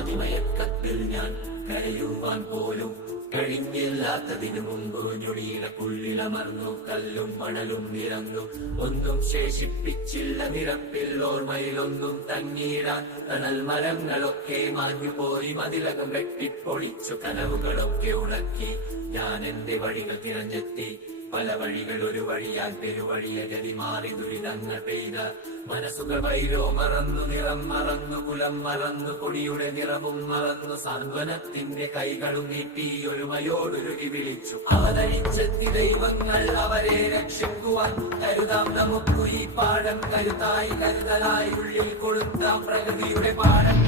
പാതിമയക്കത്തിൽ ഞാൻ കരയുവാൻ പോലും കഴിഞ്ഞില്ലാത്തതിനു മുമ്പ് ഞൊടിയിടക്കുള്ളിലമർന്നു. കല്ലും മണലും നിറന്നു, ഒന്നും ശേഷിപ്പിച്ചില്ല നിരപ്പിൽ. ഓർമ്മയിലൊന്നും തങ്ങിയിടാൻ തണൽ മരങ്ങളൊക്കെ മാഞ്ഞുപോയി. മതിലകം വെട്ടിപ്പൊളിച്ചു, കനവുകളൊക്കെ ഉണക്കി. ഞാൻ എന്റെ വഴികൾ തിരഞ്ഞെത്തി. പല വഴികൾ ഒരു വഴിയാൽ പെരുവഴിയ ഗതി മാറി. ദുരിതങ്ങൾ പെയ്ത മനസ്സുകൾ വൈരോ മറന്നു, നിറം മറന്നു, കുലം മറന്നു, കൊടിയുടെ നിറവും മറന്നു. സാന്ത്വനത്തിന്റെ കൈകളും നീട്ടി ഒരുമയോടൊരുകി വിളിച്ചു. അവതരിച്ചെത്തി ദൈവങ്ങൾ, അവരെ രക്ഷിക്കുവാൻ. കരുതാം നമുക്ക് ഈ പാഠം, കരുതായി കരുതലായി ഉള്ളിൽ കൊടുത്താം പ്രകൃതിയുടെ പാഠം.